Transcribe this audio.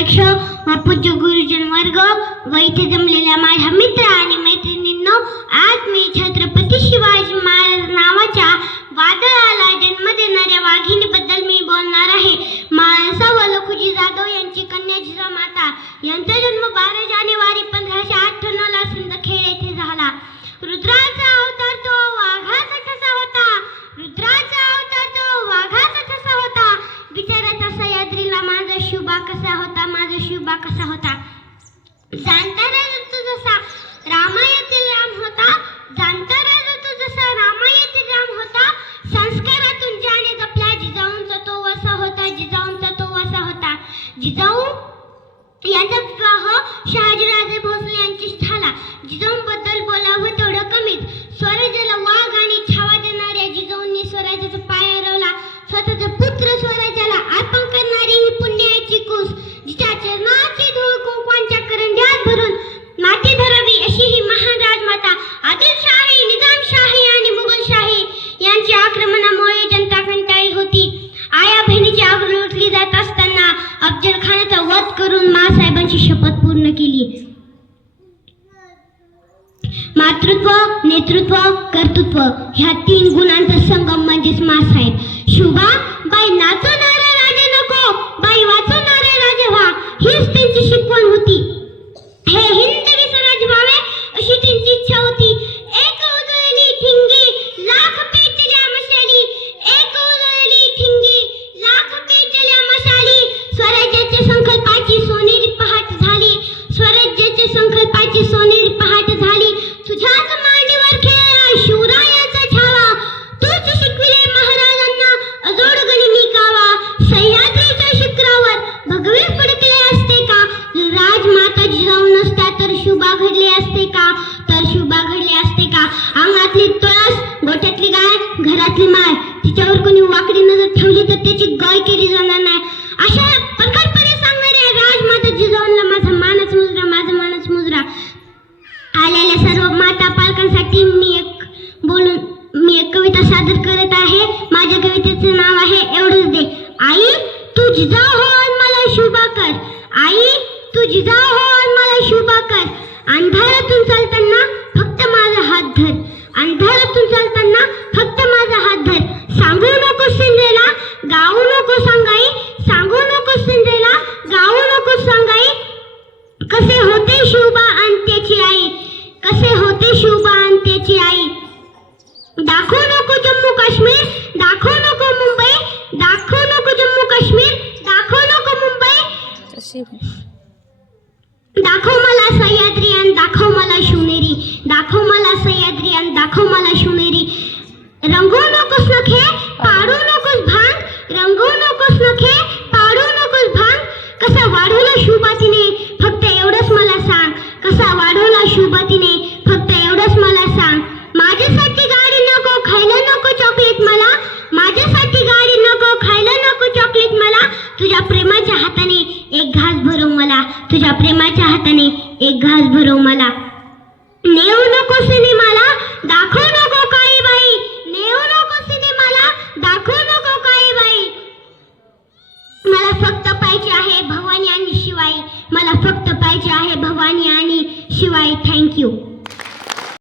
अध्यक्ष पूज्य गुरुजन वर्ग व इथे जमलेल्या माझ्या कसा होता? जाणतारा ऋतू जसा रामायती राम होता जाणतारा ऋतू जसा रामायती राम होता संस्कारातून ज्याने जपला जिजाऊंचा तो वसा होता जिजाऊंचा तो वसा होता. जिजाऊ यांचा विवाह शहाजीराजे भोसले यांची झाला. जिजाऊ पूर्ण केली. मातृत्व नेतृत्व कर्तृत्व ह्या तीन गुणांचा संगम म्हणजेच मासाहेब शुभा बाई नाचवणारा राजे नको बाई वाचवणारा राजे व्हा. हीच त्यांची शिकवण का? तर शुभा घडली असते का? अंगातली तुळस गोठ्यातली गाय घरातली माय तिच्यावर कोणी वाकडी नजर ठेवली तर त्याची गय केली जाणार नाही. अशा प्रकारपणे सांगणाऱ्या राजमाता जिजाऊंना माझा मानच मुजरा माझा मानच मुजरा. आलेल्या सर्व माता पालकांसाठी मी एक बोलून मी एक कविता सादर करत आहे. माझ्या कवितेचं नाव आहे एवढंच दे. आई तू जिजाऊ हो मला शुभा कर. आई तू जिजाऊ हो अंधारातून चालताना फक्त माझा हात धर. अंधारातून चालताना फक्त माझा हात धर. सांगू नको गाऊ नको सांगाई. सांगू नको गाऊ नको सांगाई. कसे होते शुभा आई? कसे होते आई? दाखवू नको जम्मू काश्मीर दाखवू नको मुंबई दाखवू नको जम्मू काश्मीर दाखवू नको मुंबई. दाखव दाखव मला सह्याद्री आणि दाखव मला शिवनेरी रंगवू नकोस नखे पाडू नकोस भांग. रंगवू नकोस नखे पाडू नकोस भांग. कसा वाढवला शुभातीने फक्त एवढंच मला सांग. कसा वाढवला शुभातीने फक्त एवढंच मला सांग. माझ्यासाठी गाडी नको खायला नको चॉकलेट मला. माझ्यासाठी गाडी नको खायला नको चॉकलेट मला. तुझ्या प्रेमाच्या हाताने एक घास भरव मला. तुझ्या प्रेमाच्या हाताने एक घास भरव मला. नेऊ नको सिनेमाला दाखव नको काळी बाई. नेऊ नको सिनेमाला दाखव नको काळी बाई. मला फक्त पाहिजे आहे भवानी आणि शिवाई. मला फक्त पाहिजे आहे भवानी आणि शिवाई. थँक्यू